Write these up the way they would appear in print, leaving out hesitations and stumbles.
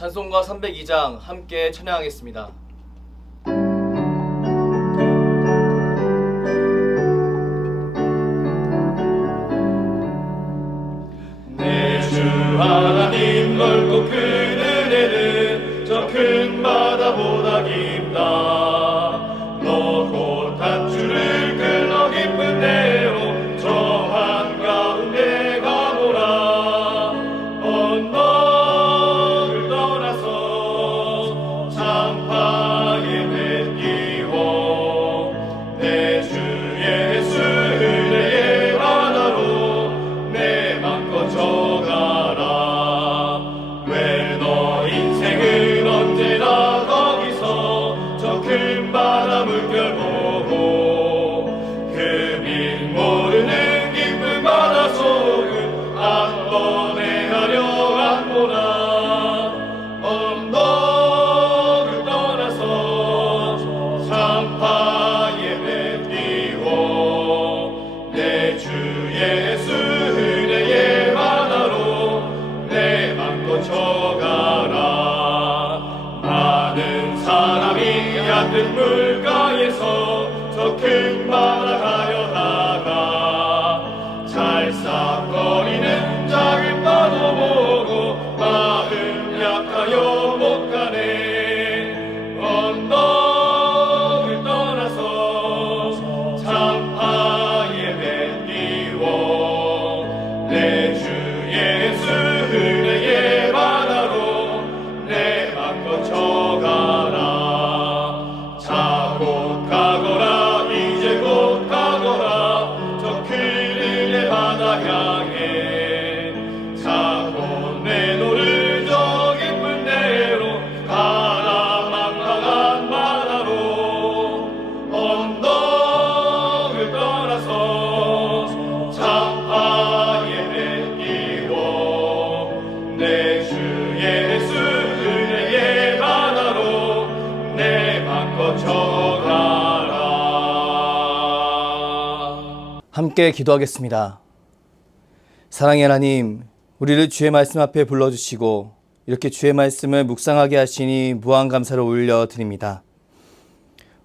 찬송가 302장 함께 찬양하겠습니다. 내 주 하나님 넓고 큰 은혜는 저 큰 바다보다 깊다. 너 곧 한 줄을 끌어 깊은 대로 저 한가운데 가보라. 언덕을 떠나서 창파에 뱉기고 내 주 예수 은혜의 바다로 내 맘 꺼져가라. 왜 너 인생은 언제나 거기서 저 큰 바다 물결 보고 그 빛 모르는 깊은 바다 속을 한 번에 하려 안 보나. 언덕을 떠나서 창파에 뱉기고 내 주 예수 은혜의 바다로 내 맘 꺼져가라. 많은 사람이 얕은 물가에서 저 큰 바다 가려다가 찰싹거리는 작은 파도 보고 마음 약하여 못 가네. 언덕을 떠나서 창파에 뱉기고 내 주 예수 은혜의 바다로 내 맘 꺼져가라. 자 곧 가거라. 이제 곧 가거라. 저 큰 은혜 바다 향해. 자 곧 내 노를 저 깊은 데로 가라. 망망한 바다로 언덕을 떠나서 창파에 뱉기고 내 주 예수 은혜의 바다로 내 맘 꺼져가라. 함께 기도하겠습니다. 사랑의 하나님, 우리를 주의 말씀 앞에 불러주시고 이렇게 주의 말씀을 묵상하게 하시니 무한 감사를 올려드립니다.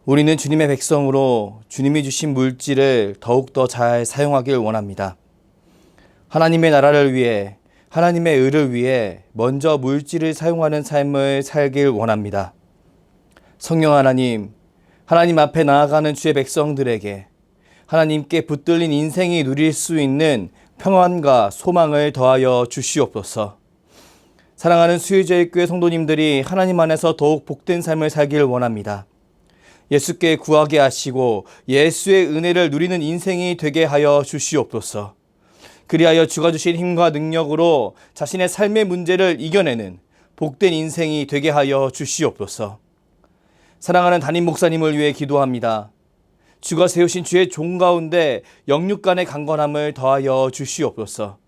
우리는 주님의 백성으로 주님이 주신 물질을 더욱더 잘 사용하길 원합니다. 하나님의 나라를 위해, 하나님의 의를 위해 먼저 물질을 사용하는 삶을 살길 원합니다. 성령 하나님, 하나님 앞에 나아가는 주의 백성들에게 하나님께 붙들린 인생이 누릴 수 있는 평안과 소망을 더하여 주시옵소서. 사랑하는 수유제일 교회 성도님들이 하나님 안에서 더욱 복된 삶을 살길 원합니다. 예수께 구하게 하시고 예수의 은혜를 누리는 인생이 되게 하여 주시옵소서. 그리하여 주가 주신 힘과 능력으로 자신의 삶의 문제를 이겨내는 복된 인생이 되게 하여 주시옵소서. 사랑하는 담임 목사님을 위해 기도합니다. 주가 세우신 주의 종 가운데 영육 간의 강건함을 더하여 주시옵소서.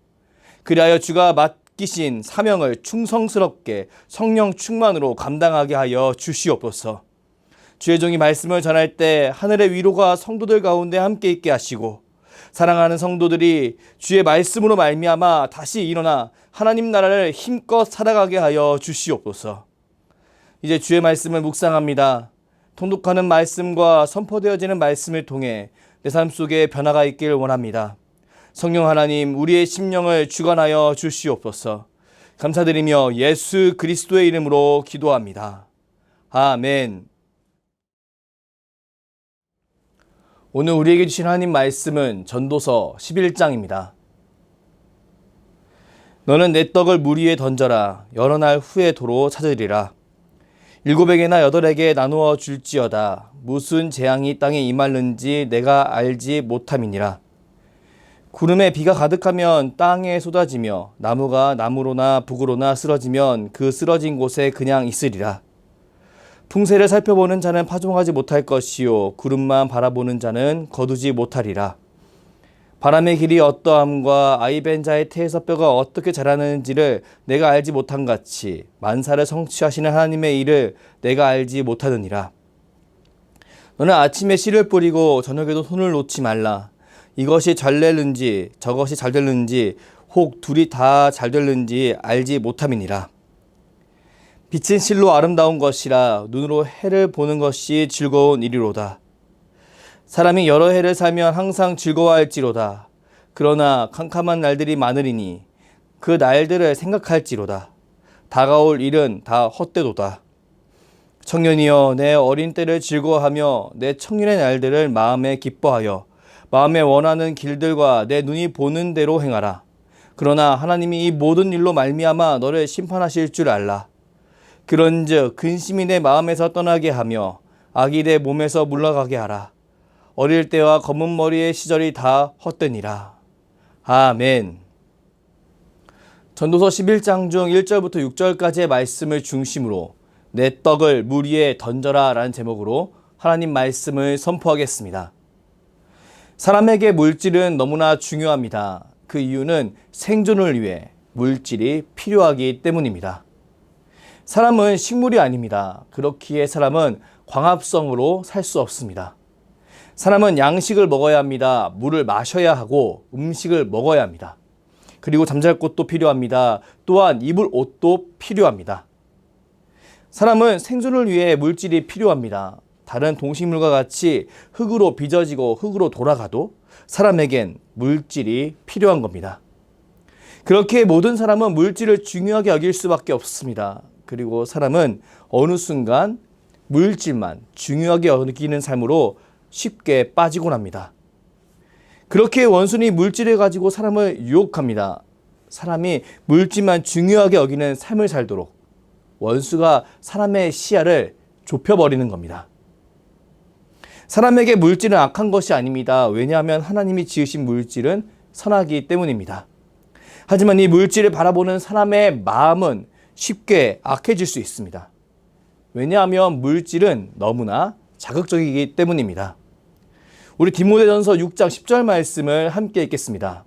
그리하여 주가 맡기신 사명을 충성스럽게 성령 충만으로 감당하게 하여 주시옵소서. 주의 종이 말씀을 전할 때 하늘의 위로가 성도들 가운데 함께 있게 하시고 사랑하는 성도들이 주의 말씀으로 말미암아 다시 일어나 하나님 나라를 힘껏 살아가게 하여 주시옵소서. 이제 주의 말씀을 묵상합니다. 통독하는 말씀과 선포되어지는 말씀을 통해 내 삶 속에 변화가 있길 원합니다. 성령 하나님, 우리의 심령을 주관하여 주시옵소서. 감사드리며 예수 그리스도의 이름으로 기도합니다. 아멘. 오늘 우리에게 주신 하나님 말씀은 전도서 11장입니다. 너는 내 떡을 물 위에 던져라. 여러 날 후에 도로 찾으리라. 7에게나 8에게 나누어 줄지어다. 무슨 재앙이 땅에 임하는지 내가 알지 못함이니라. 구름에 비가 가득하면 땅에 쏟아지며 나무가 나무로나 북으로나 쓰러지면 그 쓰러진 곳에 그냥 있으리라. 풍세를 살펴보는 자는 파종하지 못할 것이요 구름만 바라보는 자는 거두지 못하리라. 바람의 길이 어떠함과 아이벤자의 태에서 뼈가 어떻게 자라는지를 내가 알지 못한 같이 만사를 성취하시는 하나님의 일을 내가 알지 못하느니라. 너는 아침에 씨를 뿌리고 저녁에도 손을 놓지 말라. 이것이 잘 될는지 저것이 잘 될는지 혹 둘이 다 잘 될는지 알지 못함이니라. 빛은 실로 아름다운 것이라 눈으로 해를 보는 것이 즐거운 일이로다. 사람이 여러 해를 살면 항상 즐거워할지로다. 그러나 캄캄한 날들이 많으리니 그 날들을 생각할지로다. 다가올 일은 다 헛되도다. 청년이여, 내 어린 때를 즐거워하며 내 청년의 날들을 마음에 기뻐하여 마음에 원하는 길들과 내 눈이 보는 대로 행하라. 그러나 하나님이 이 모든 일로 말미암아 너를 심판하실 줄 알라. 그런즉 근심이 내 마음에서 떠나게 하며 악이 내 몸에서 물러가게 하라. 어릴 때와 검은 머리의 시절이 다 헛되니라. 아멘. 전도서 11장 중 1절부터 6절까지의 말씀을 중심으로 내 떡을 물 위에 던져라 라는 제목으로 하나님 말씀을 선포하겠습니다. 사람에게 물질은 너무나 중요합니다. 그 이유는 생존을 위해 물질이 필요하기 때문입니다. 사람은 식물이 아닙니다. 그렇기에 사람은 광합성으로 살 수 없습니다. 사람은 양식을 먹어야 합니다. 물을 마셔야 하고 음식을 먹어야 합니다. 그리고 잠잘 곳도 필요합니다. 또한 입을 옷도 필요합니다. 사람은 생존을 위해 물질이 필요합니다. 다른 동식물과 같이 흙으로 빚어지고 흙으로 돌아가도 사람에겐 물질이 필요한 겁니다. 그렇게 모든 사람은 물질을 중요하게 여길 수밖에 없습니다. 그리고 사람은 어느 순간 물질만 중요하게 여기는 삶으로 쉽게 빠지곤 합니다. 그렇게 원순이 물질을 가지고 사람을 유혹합니다. 사람이 물질만 중요하게 여기는 삶을 살도록 원수가 사람의 시야를 좁혀버리는 겁니다. 사람에게 물질은 악한 것이 아닙니다. 왜냐하면 하나님이 지으신 물질은 선하기 때문입니다. 하지만 이 물질을 바라보는 사람의 마음은 쉽게 악해질 수 있습니다. 왜냐하면 물질은 너무나 자극적이기 때문입니다. 우리 디모데전서 6장 10절 말씀을 함께 읽겠습니다.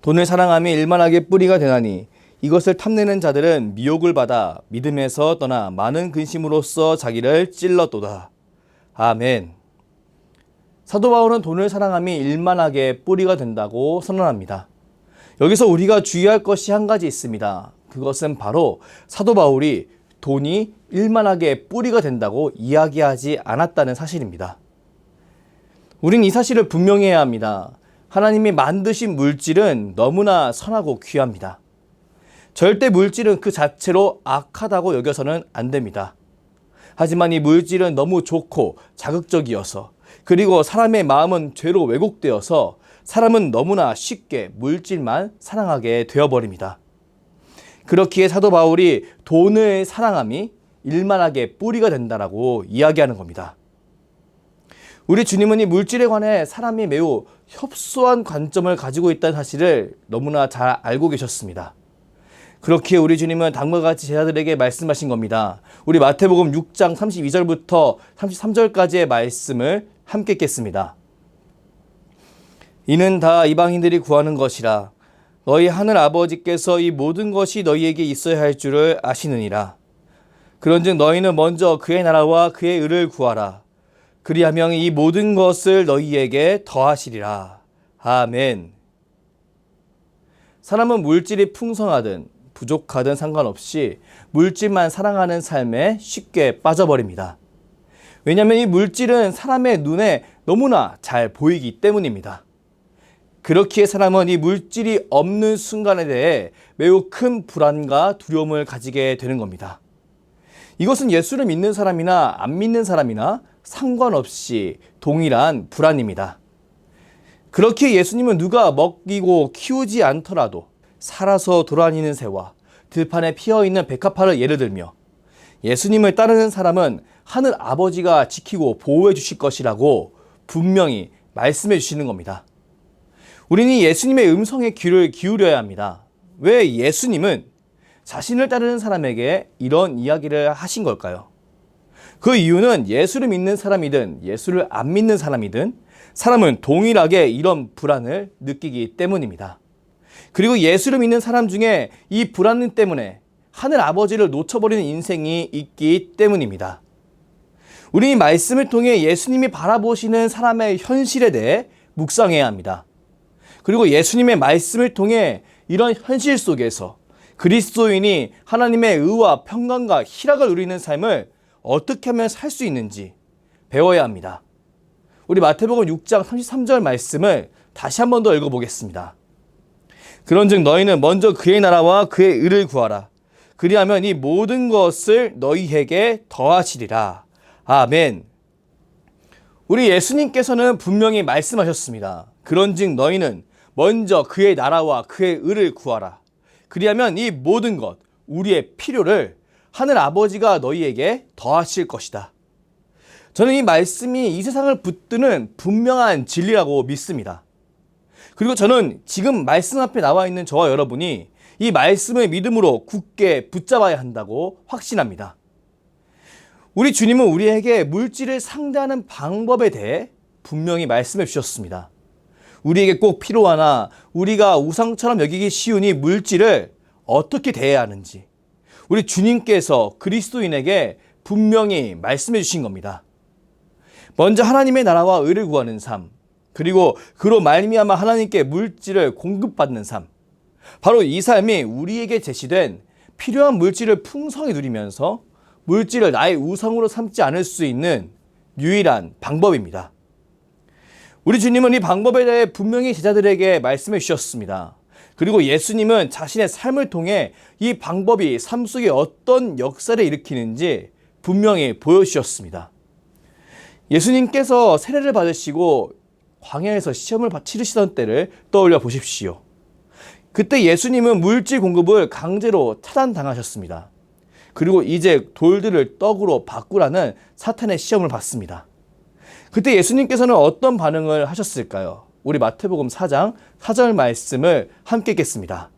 돈을 사랑하며 일만하게 뿌리가 되나니 이것을 탐내는 자들은 미혹을 받아 믿음에서 떠나 많은 근심으로써 자기를 찔렀도다. 아멘. 사도 바울은 돈을 사랑함이 일만하게 뿌리가 된다고 선언합니다. 여기서 우리가 주의할 것이 한 가지 있습니다. 그것은 바로 사도 바울이 돈이 일만하게 뿌리가 된다고 이야기하지 않았다는 사실입니다. 우린 이 사실을 분명히 해야 합니다. 하나님이 만드신 물질은 너무나 선하고 귀합니다. 절대 물질은 그 자체로 악하다고 여겨서는 안 됩니다. 하지만 이 물질은 너무 좋고 자극적이어서, 그리고 사람의 마음은 죄로 왜곡되어서 사람은 너무나 쉽게 물질만 사랑하게 되어버립니다. 그렇기에 사도 바울이 돈을 사랑함이 일만하게 뿌리가 된다라고 이야기하는 겁니다. 우리 주님은 이 물질에 관해 사람이 매우 협소한 관점을 가지고 있다는 사실을 너무나 잘 알고 계셨습니다. 그렇기에 우리 주님은 다음과 같이 제자들에게 말씀하신 겁니다. 우리 마태복음 6장 32절부터 33절까지의 말씀을 함께 읽겠습니다. 이는 다 이방인들이 구하는 것이라. 너희 하늘 아버지께서 이 모든 것이 너희에게 있어야 할 줄을 아시느니라. 그런즉 너희는 먼저 그의 나라와 그의 의를 구하라. 그리하면 이 모든 것을 너희에게 더하시리라. 아멘. 사람은 물질이 풍성하든 부족하든 상관없이 물질만 사랑하는 삶에 쉽게 빠져버립니다. 왜냐하면 이 물질은 사람의 눈에 너무나 잘 보이기 때문입니다. 그렇기에 사람은 이 물질이 없는 순간에 대해 매우 큰 불안과 두려움을 가지게 되는 겁니다. 이것은 예수를 믿는 사람이나 안 믿는 사람이나 상관없이 동일한 불안입니다. 그렇기에 예수님은 누가 먹이고 키우지 않더라도 살아서 돌아다니는 새와 들판에 피어있는 백합화를 예를 들며 예수님을 따르는 사람은 하늘 아버지가 지키고 보호해 주실 것이라고 분명히 말씀해 주시는 겁니다. 우리는 예수님의 음성에 귀를 기울여야 합니다. 왜 예수님은 자신을 따르는 사람에게 이런 이야기를 하신 걸까요? 그 이유는 예수를 믿는 사람이든 예수를 안 믿는 사람이든 사람은 동일하게 이런 불안을 느끼기 때문입니다. 그리고 예수를 믿는 사람 중에 이 불안 때문에 하늘 아버지를 놓쳐버리는 인생이 있기 때문입니다. 우리 이 말씀을 통해 예수님이 바라보시는 사람의 현실에 대해 묵상해야 합니다. 그리고 예수님의 말씀을 통해 이런 현실 속에서 그리스도인이 하나님의 의와 평강과 희락을 누리는 삶을 어떻게 하면 살 수 있는지 배워야 합니다. 우리 마태복음 6장 33절 말씀을 다시 한 번 더 읽어보겠습니다. 그런즉 너희는 먼저 그의 나라와 그의 의를 구하라. 그리하면 이 모든 것을 너희에게 더하시리라. 아멘. 우리 예수님께서는 분명히 말씀하셨습니다. 그런즉 너희는 먼저 그의 나라와 그의 의를 구하라. 그리하면 이 모든 것, 우리의 필요를 하늘 아버지가 너희에게 더하실 것이다. 저는 이 말씀이 이 세상을 붙드는 분명한 진리라고 믿습니다. 그리고 저는 지금 말씀 앞에 나와 있는 저와 여러분이 이 말씀을 믿음으로 굳게 붙잡아야 한다고 확신합니다. 우리 주님은 우리에게 물질을 상대하는 방법에 대해 분명히 말씀해 주셨습니다. 우리에게 꼭 필요하나 우리가 우상처럼 여기기 쉬운 이 물질을 어떻게 대해야 하는지 우리 주님께서 그리스도인에게 분명히 말씀해 주신 겁니다. 먼저 하나님의 나라와 의를 구하는 삶, 그리고 그로 말미암아 하나님께 물질을 공급받는 삶, 바로 이 삶이 우리에게 제시된 필요한 물질을 풍성히 누리면서 물질을 나의 우상으로 삼지 않을 수 있는 유일한 방법입니다. 우리 주님은 이 방법에 대해 분명히 제자들에게 말씀해 주셨습니다. 그리고 예수님은 자신의 삶을 통해 이 방법이 삶 속에 어떤 역사를 일으키는지 분명히 보여주셨습니다. 예수님께서 세례를 받으시고 광야에서 시험을 치르시던 때를 떠올려 보십시오. 그때 예수님은 물질 공급을 강제로 차단당하셨습니다. 그리고 이제 돌들을 떡으로 바꾸라는 사탄의 시험을 받습니다. 그때 예수님께서는 어떤 반응을 하셨을까요? 우리 마태복음 4장 4절 말씀을 함께 읽겠습니다.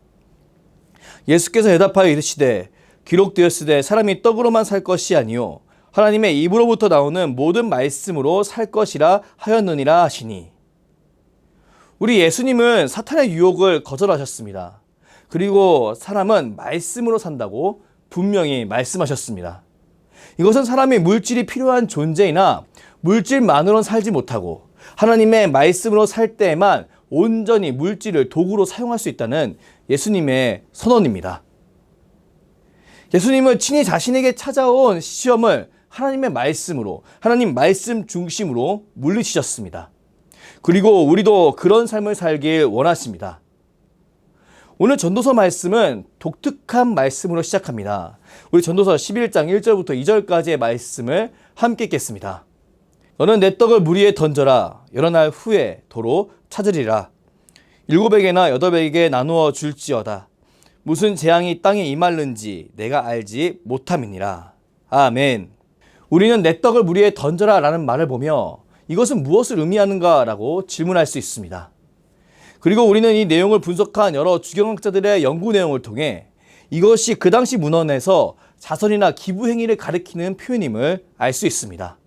예수께서 대답하여 이르시되 기록되었으되 사람이 떡으로만 살 것이 아니요 하나님의 입으로부터 나오는 모든 말씀으로 살 것이라 하였느니라 하시니. 우리 예수님은 사탄의 유혹을 거절하셨습니다. 그리고 사람은 말씀으로 산다고 분명히 말씀하셨습니다. 이것은 사람이 물질이 필요한 존재이나 물질만으로는 살지 못하고 하나님의 말씀으로 살 때에만 온전히 물질을 도구로 사용할 수 있다는 예수님의 선언입니다. 예수님은 친히 자신에게 찾아온 시험을 하나님의 말씀으로, 하나님 말씀 중심으로 물리치셨습니다. 그리고 우리도 그런 삶을 살길 원하십니다. 오늘 전도서 말씀은 독특한 말씀으로 시작합니다. 우리 전도서 11장 1절부터 2절까지의 말씀을 함께 읽겠습니다. 너는 내 떡을 물 위에 던져라. 여러 날 후에 도로 찾으리라. 7에게나 8에게 나누어 줄지어다. 무슨 재앙이 땅에 임할는지 내가 알지 못함이니라. 아멘. 우리는 내 떡을 물 위에 던져라 라는 말을 보며 이것은 무엇을 의미하는가 라고 질문할 수 있습니다. 그리고 우리는 이 내용을 분석한 여러 주경학자들의 연구 내용을 통해 이것이 그 당시 문헌에서 자선이나 기부 행위를 가리키는 표현임을 알 수 있습니다.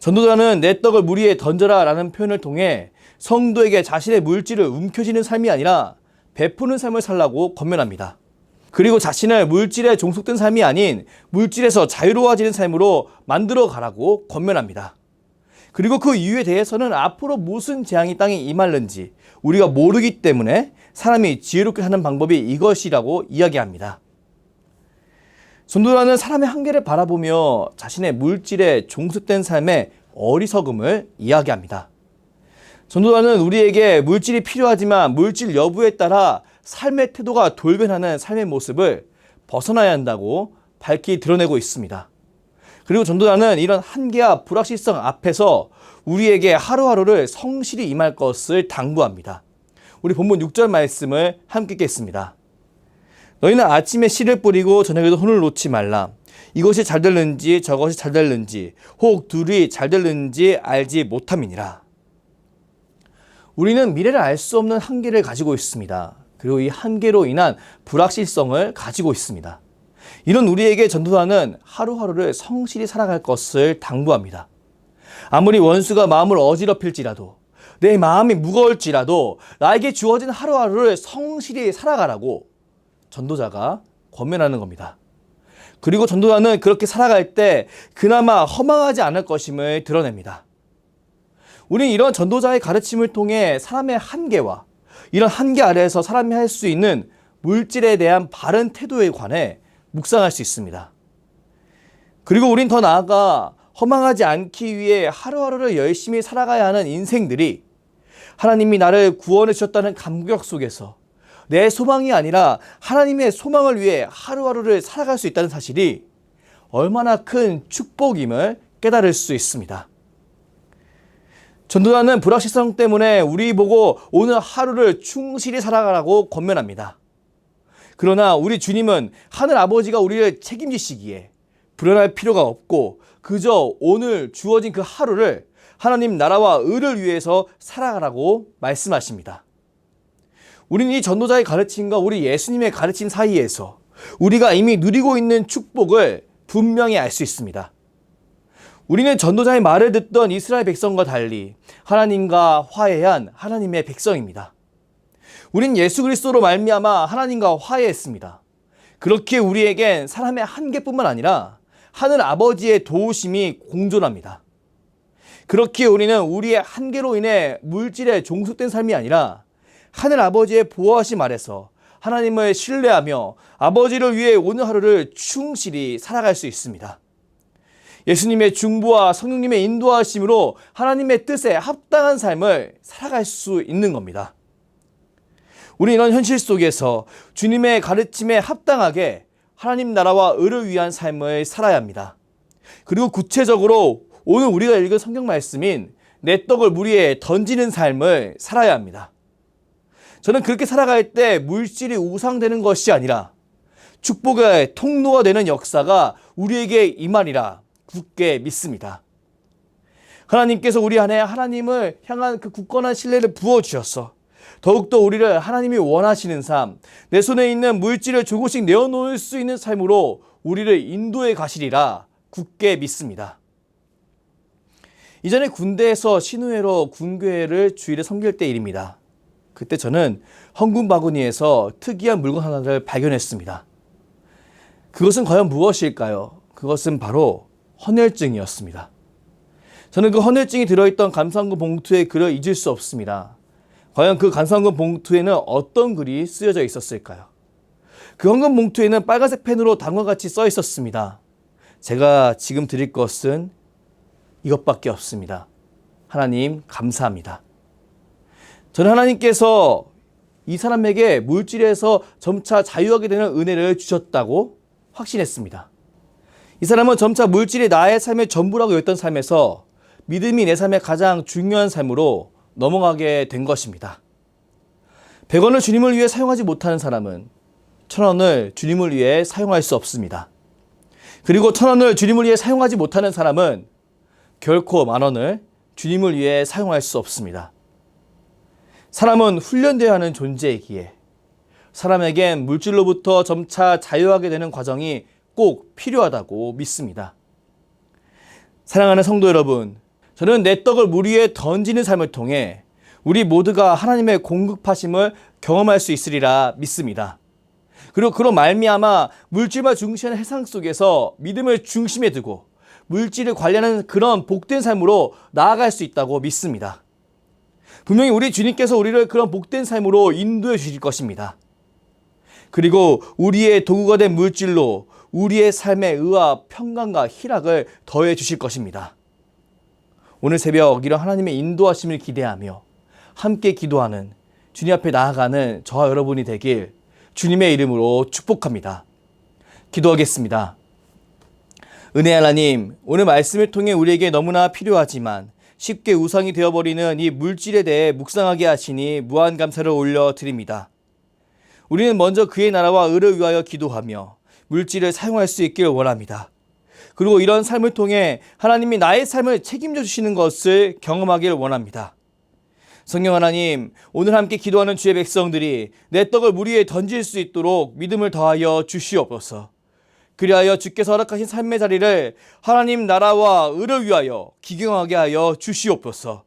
전도자는 내 떡을 물 위에 던져라 라는 표현을 통해 성도에게 자신의 물질을 움켜쥐는 삶이 아니라 베푸는 삶을 살라고 권면합니다. 그리고 자신을 물질에 종속된 삶이 아닌 물질에서 자유로워지는 삶으로 만들어 가라고 권면합니다. 그리고 그 이유에 대해서는 앞으로 무슨 재앙이 땅에 임할는지 우리가 모르기 때문에 사람이 지혜롭게 하는 방법이 이것이라고 이야기합니다. 전도자는 사람의 한계를 바라보며 자신의 물질에 종속된 삶의 어리석음을 이야기합니다. 전도자는 우리에게 물질이 필요하지만 물질 여부에 따라 삶의 태도가 돌변하는 삶의 모습을 벗어나야 한다고 밝히 드러내고 있습니다. 그리고 전도자는 이런 한계와 불확실성 앞에서 우리에게 하루하루를 성실히 임할 것을 당부합니다. 우리 본문 6절 말씀을 함께 읽겠습니다. 너희는 아침에 씨를 뿌리고 저녁에도 혼을 놓지 말라. 이것이 잘 될는지 저것이 잘 될는지 혹 둘이 잘 될는지 알지 못함이니라. 우리는 미래를 알 수 없는 한계를 가지고 있습니다. 그리고 이 한계로 인한 불확실성을 가지고 있습니다. 이런 우리에게 전도자는 하루하루를 성실히 살아갈 것을 당부합니다. 아무리 원수가 마음을 어지럽힐지라도 내 마음이 무거울지라도 나에게 주어진 하루하루를 성실히 살아가라고 전도자가 권면하는 겁니다. 그리고 전도자는 그렇게 살아갈 때 그나마 허망하지 않을 것임을 드러냅니다. 우리는 이런 전도자의 가르침을 통해 사람의 한계와 이런 한계 아래에서 사람이 할 수 있는 물질에 대한 바른 태도에 관해 묵상할 수 있습니다. 그리고 우린 더 나아가 허망하지 않기 위해 하루하루를 열심히 살아가야 하는 인생들이 하나님이 나를 구원해 주셨다는 감격 속에서 내 소망이 아니라 하나님의 소망을 위해 하루하루를 살아갈 수 있다는 사실이 얼마나 큰 축복임을 깨달을 수 있습니다. 전도자는 불확실성 때문에 우리 보고 오늘 하루를 충실히 살아가라고 권면합니다. 그러나 우리 주님은 하늘 아버지가 우리를 책임지시기에 불안할 필요가 없고 그저 오늘 주어진 그 하루를 하나님 나라와 의를 위해서 살아가라고 말씀하십니다. 우리는 이 전도자의 가르침과 우리 예수님의 가르침 사이에서 우리가 이미 누리고 있는 축복을 분명히 알 수 있습니다. 우리는 전도자의 말을 듣던 이스라엘 백성과 달리 하나님과 화해한 하나님의 백성입니다. 우린 예수 그리스도로 말미암아 하나님과 화해했습니다. 그렇게 우리에겐 사람의 한계뿐만 아니라 하늘 아버지의 도우심이 공존합니다. 그렇게 우리는 우리의 한계로 인해 물질에 종속된 삶이 아니라 하늘 아버지의 보호하심 아래서 하나님을 신뢰하며 아버지를 위해 오늘 하루를 충실히 살아갈 수 있습니다. 예수님의 중보와 성령님의 인도하심으로 하나님의 뜻에 합당한 삶을 살아갈 수 있는 겁니다. 우리 이런 현실 속에서 주님의 가르침에 합당하게 하나님 나라와 의를 위한 삶을 살아야 합니다. 그리고 구체적으로 오늘 우리가 읽은 성경 말씀인 내 떡을 물 위에 던지는 삶을 살아야 합니다. 저는 그렇게 살아갈 때 물질이 우상되는 것이 아니라 축복의 통로가 되는 역사가 우리에게 임하리라 굳게 믿습니다. 하나님께서 우리 안에 하나님을 향한 그 굳건한 신뢰를 부어주셔서 더욱더 우리를 하나님이 원하시는 삶, 내 손에 있는 물질을 조금씩 내어놓을 수 있는 삶으로 우리를 인도해 가시리라 굳게 믿습니다. 이전에 군대에서 신우회로 군교회를 주일에 섬길 때 일입니다. 그때 저는 헌금 바구니에서 특이한 물건 하나를 발견했습니다. 그것은 과연 무엇일까요? 그것은 바로 헌혈증이었습니다. 저는 그 헌혈증이 들어있던 감사헌금 봉투의 글을 잊을 수 없습니다. 과연 그 감사헌금 봉투에는 어떤 글이 쓰여져 있었을까요? 그 헌금 봉투에는 빨간색 펜으로 다음과 같이 써 있었습니다. 제가 지금 드릴 것은 이것밖에 없습니다. 하나님 감사합니다. 저는 하나님께서 이 사람에게 물질에서 점차 자유하게 되는 은혜를 주셨다고 확신했습니다. 이 사람은 점차 물질이 나의 삶의 전부라고 여겼던 삶에서 믿음이 내 삶의 가장 중요한 삶으로 넘어가게 된 것입니다. 100원을 주님을 위해 사용하지 못하는 사람은 1000원을 주님을 위해 사용할 수 없습니다. 그리고 1000원을 주님을 위해 사용하지 못하는 사람은 결코 10,000원을 주님을 위해 사용할 수 없습니다. 사람은 훈련되어야 하는 존재이기에 사람에겐 물질로부터 점차 자유하게 되는 과정이 꼭 필요하다고 믿습니다. 사랑하는 성도 여러분, 저는 내 떡을 물 위에 던지는 삶을 통해 우리 모두가 하나님의 공급하심을 경험할 수 있으리라 믿습니다. 그리고 그로 말미암아 물질만 중시하는 세상 속에서 믿음을 중심에 두고 물질을 관리하는 그런 복된 삶으로 나아갈 수 있다고 믿습니다. 분명히 우리 주님께서 우리를 그런 복된 삶으로 인도해 주실 것입니다. 그리고 우리의 도구가 된 물질로 우리의 삶의 의와 평강과 희락을 더해 주실 것입니다. 오늘 새벽 이런 하나님의 인도하심을 기대하며 함께 기도하는 주님 앞에 나아가는 저와 여러분이 되길 주님의 이름으로 축복합니다. 기도하겠습니다. 은혜 하나님, 오늘 말씀을 통해 우리에게 너무나 필요하지만 쉽게 우상이 되어버리는 이 물질에 대해 묵상하게 하시니 무한 감사를 올려드립니다. 우리는 먼저 그의 나라와 의를 위하여 기도하며 물질을 사용할 수 있기를 원합니다. 그리고 이런 삶을 통해 하나님이 나의 삶을 책임져 주시는 것을 경험하기를 원합니다. 성령 하나님, 오늘 함께 기도하는 주의 백성들이 내 떡을 물 위에 던질 수 있도록 믿음을 더하여 주시옵소서. 그리하여 주께서 허락하신 삶의 자리를 하나님 나라와 의를 위하여 기경하게 하여 주시옵소서.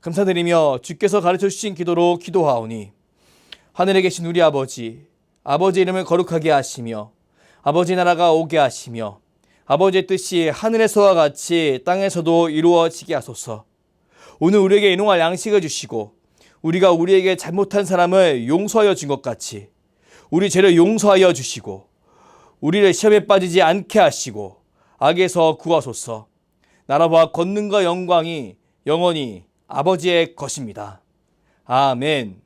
감사드리며 주께서 가르쳐 주신 기도로 기도하오니 하늘에 계신 우리 아버지, 아버지 이름을 거룩하게 하시며 아버지 나라가 오게 하시며 아버지의 뜻이 하늘에서와 같이 땅에서도 이루어지게 하소서. 오늘 우리에게 일용할 양식을 주시고 우리가 우리에게 잘못한 사람을 용서하여 준 것 같이 우리 죄를 용서하여 주시고 우리를 시험에 빠지지 않게 하시고 악에서 구하소서. 나라와 권능과 영광이 영원히 아버지의 것입니다. 아멘.